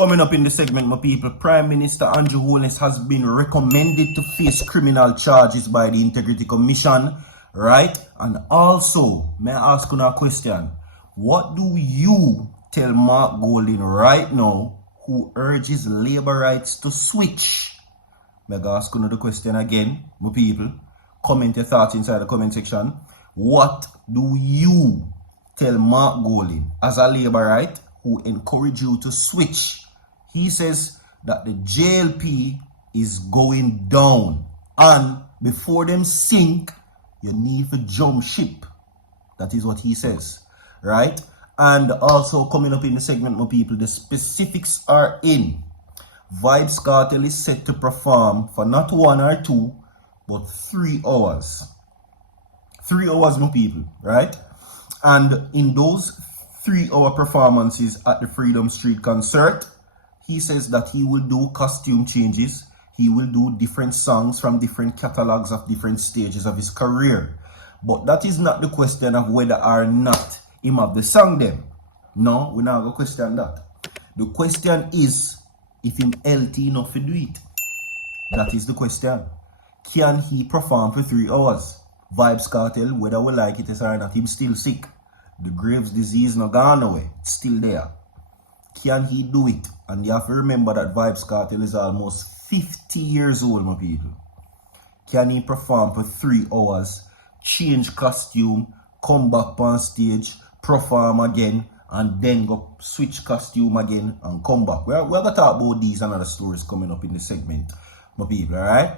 Coming up in the segment, my people, Prime Minister Andrew Holness has been recommended to face criminal charges by the Integrity Commission, right? And also, may I ask you a question? What do you tell Mark Golding right now, who urges labor rights to switch? May I ask you the question again, my people? Comment your thoughts inside the comment section. What do you tell Mark Golding as a labor right who encourage you to switch? He says that the JLP is going down, and before them sink, you need to jump ship. That is what he says, right? And also coming up in the segment, my people, the specifics are in. Vybz Kartel is set to perform for not 1 or 2, but 3 hours. 3 hours, my people, right? And in those 3-hour performances at the Freedom Street concert, he says that he will do costume changes. He will do different songs from different catalogs of different stages of his career. But that is not the question of whether or not him have the song them. No, we're not going to question that. The question is if him LT enough to do it. That is the question. Can he perform for 3 hours? Vybz Kartel, whether we like it or not, him still sick. The Graves' disease not gone away. It's still there. Can he do it? And you have to remember that Vybz Kartel is almost 50 years old, my people. Can he perform for 3 hours, change costume, come back on stage, perform again, and then go switch costume again and come back? We're going to talk about these and other stories coming up in the segment, my people, alright?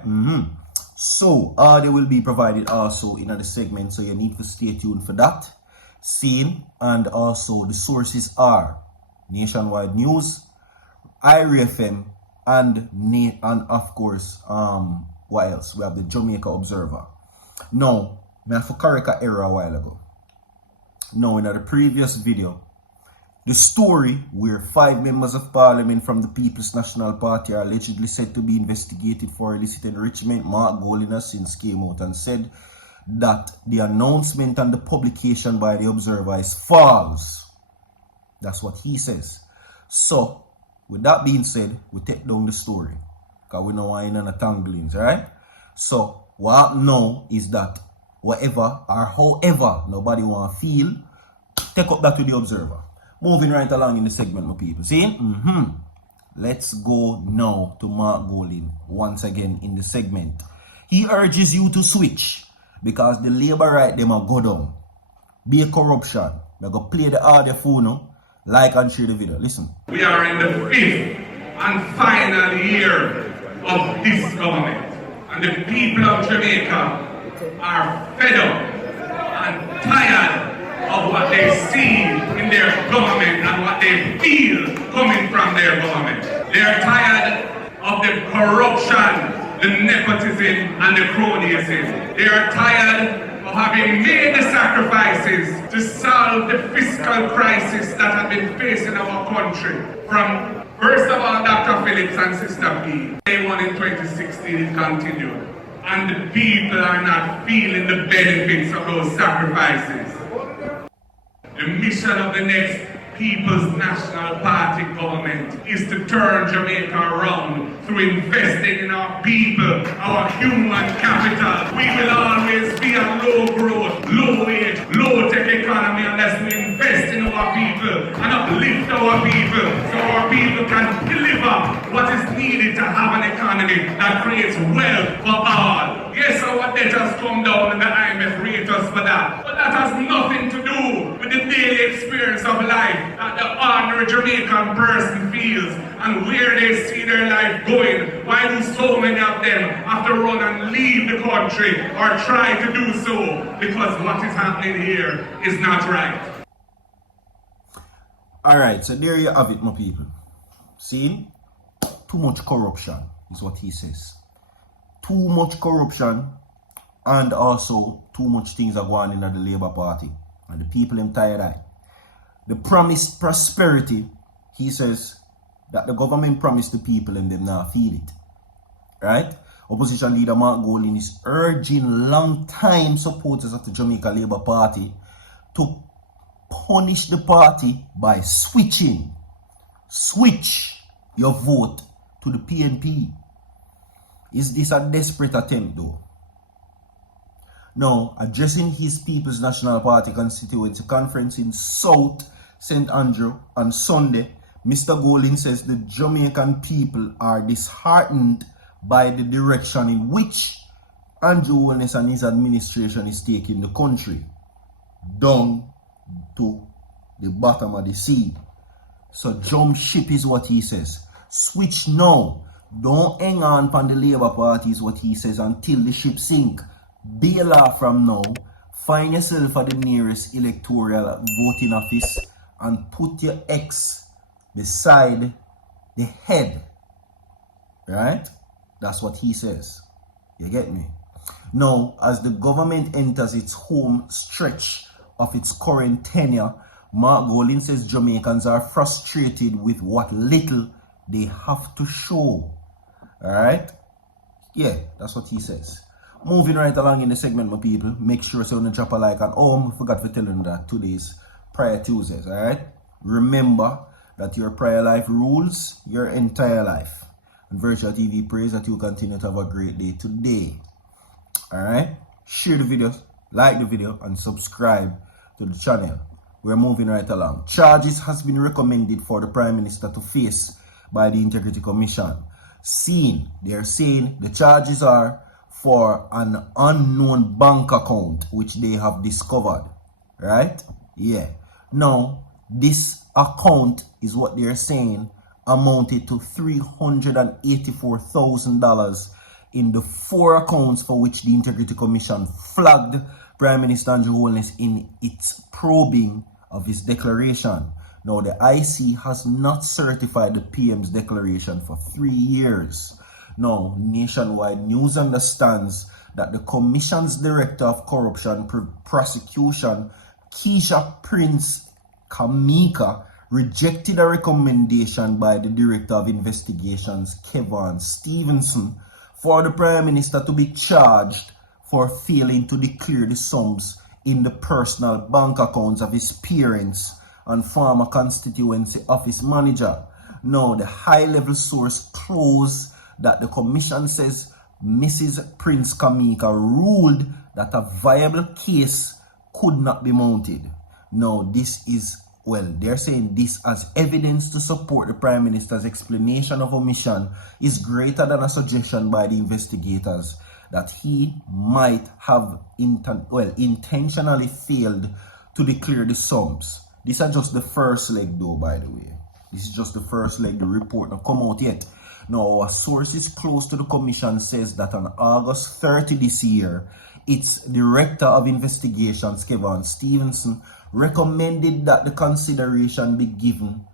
So, they will be provided also in other segments, so you need to stay tuned for that. Same, and also the sources are Nationwide News, IRFM, and of course, what else? We have the Jamaica Observer. Now, I have to correct an error a while ago. Now, in the previous video, the story where 5 members of parliament from the People's National Party are allegedly said to be investigated for illicit enrichment, Mark Golding has since came out and said that the announcement and the publication by the Observer is false. That's what he says. So, with that being said, we take down the story, because we know why in the tanglings, alright? So, what now is that whatever or however nobody want to feel, take up that to the Observer. Moving right along in the segment, my people. See? Let's go now to Mark Golding once again in the segment. He urges you to switch because the labor right them are go down. Be a corruption. We're going to play the audio phone now. Like and share the video. Listen. We are in the 5th and final year of this government. And the people of Jamaica are fed up and tired of what they see in their government and what they feel coming from their government. They are tired of the corruption, the nepotism, and the cronyism. They are tired of having made the sacrifices to solve the fiscal crisis that has been facing our country. From, first of all, Dr. Phillips and Sister P. Day 1 in 2016, it continued. And the people are not feeling the benefits of those sacrifices. The mission of the next People's National Party government is to turn Jamaica around through investing in our people, our human capital. We will always be a low growth, low wage, low tech economy unless we invest in our people and uplift our people so our people can deliver what is needed to have an economy that creates wealth for all. Yes, our debt has come down and the IMF rate us for that. But that has nothing to do with the daily experience of life that the ordinary Jamaican person feels and where they see their life going. Why do so many of them have to run and leave the country or try to do so? Because what is happening here is not right. Alright, so there you have it, my people. See? Too much corruption is what he says. Too much corruption and also too much things are going on in the Labour Party. And the people them tired eye. The promised prosperity, he says, that the government promised the people and them now feel it. Right? Opposition leader Mark Golding is urging long-time supporters of the Jamaica Labour Party to punish the party by switching. Switch. your vote to the PNP. Is this a desperate attempt though? Now, addressing his People's National Party constituency conference in South St. Andrew on Sunday, Mr. Golin says the Jamaican people are disheartened by the direction in which Andrew Holness and his administration is taking the country down to the bottom of the sea. So jump ship is what he says. Switch now. Don't hang on from the Labour Party is what he says until the ship sink. Bail off from now. Find yourself at the nearest electoral voting office and put your X beside the head. Right? That's what he says. You get me? Now, as the government enters its home stretch of its current tenure, Mark Golin says Jamaicans are frustrated with what little they have to show. Alright? Yeah, that's what he says. Moving right along in the segment, my people. Make sure so you drop a like, and I forgot to tell you that today's Prayer Tuesdays. Alright? Remember that your prayer life rules your entire life. And Virtual TV prays that you continue to have a great day today. Alright? Share the video, like the video, and subscribe to the channel. We're moving right along. Charges has been recommended for the Prime Minister to face by the Integrity Commission. They're saying the charges are for an unknown bank account which they have discovered. Right? Yeah. Now, this account is what they're saying amounted to $384,000 in the 4 accounts for which the Integrity Commission flagged Prime Minister Andrew Holness in its probing of his declaration. Now, the IC has not certified the PM's declaration for 3 years. Now, Nationwide News understands that the Commission's Director of Corruption Prosecution, Keisha Prince Kamika, rejected a recommendation by the Director of Investigations, Kevin Stevenson, for the Prime Minister to be charged for failing to declare the sums in the personal bank accounts of his parents and former constituency office manager. Now, the high-level source close that the commission says Mrs. Prince Kamika ruled that a viable case could not be mounted. Now, they're saying this as evidence to support the Prime Minister's explanation of omission is greater than a suggestion by the investigators that he might have intentionally failed to declare the sums. These are just the first leg though, by the way. This is just the first leg. The report not come out yet. Now, our sources close to the commission says that on August 30 this year, its Director of Investigations, Kevin Stevenson, recommended that the consideration be given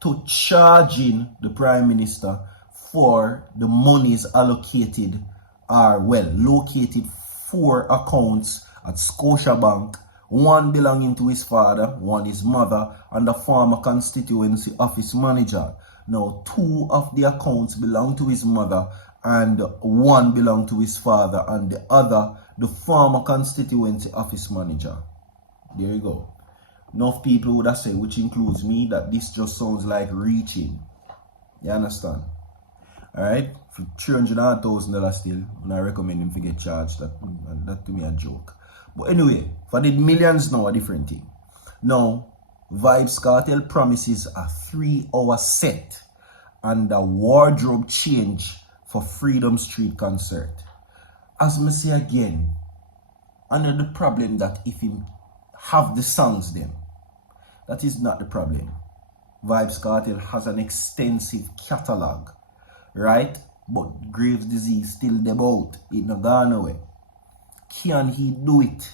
to charging the Prime Minister for the monies located 4 accounts at Scotiabank, 1 belonging to his father, 1 his mother, and the former constituency office manager. Now, 2 of the accounts belong to his mother and 1 belong to his father, and the other, the former constituency office manager. There you go. Enough people would have said, which includes me, that this just sounds like reaching. You understand? Alright? For $300,000 still, and I recommend him to get charged. That to me a joke. But anyway, for the millions now, a different thing. Now, Vybz Kartel promises a 3-hour set and a wardrobe change for Freedom Street concert. As I say again, under the problem that if him have the songs then, that is not the problem. Vybz Kartel has an extensive catalog, right? But Graves' disease still about. It not gone away. Can he do it?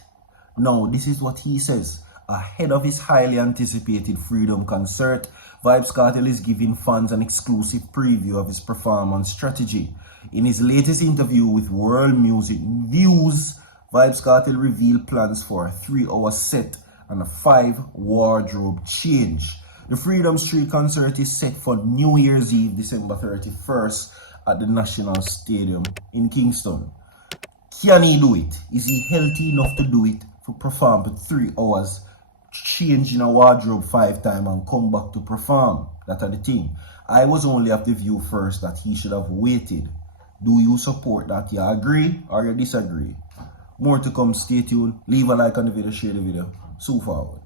Now, this is what he says. Ahead of his highly anticipated Freedom concert, Vybz Kartel is giving fans an exclusive preview of his performance strategy. In his latest interview with World Music Views, Vybz Kartel revealed plans for a 3-hour set and a 5 wardrobe change. The Freedom Street concert is set for New Year's Eve, December 31st at the National Stadium in Kingston. Can he do it? Is he healthy enough to do it, to perform for 3 hours change in a wardrobe 5 times and come back to perform. That are the thing. I was only of the view first that he should have waited. Do you support that? You agree or you disagree? More to come. Stay tuned. Leave a like on the video, share the video. So forward.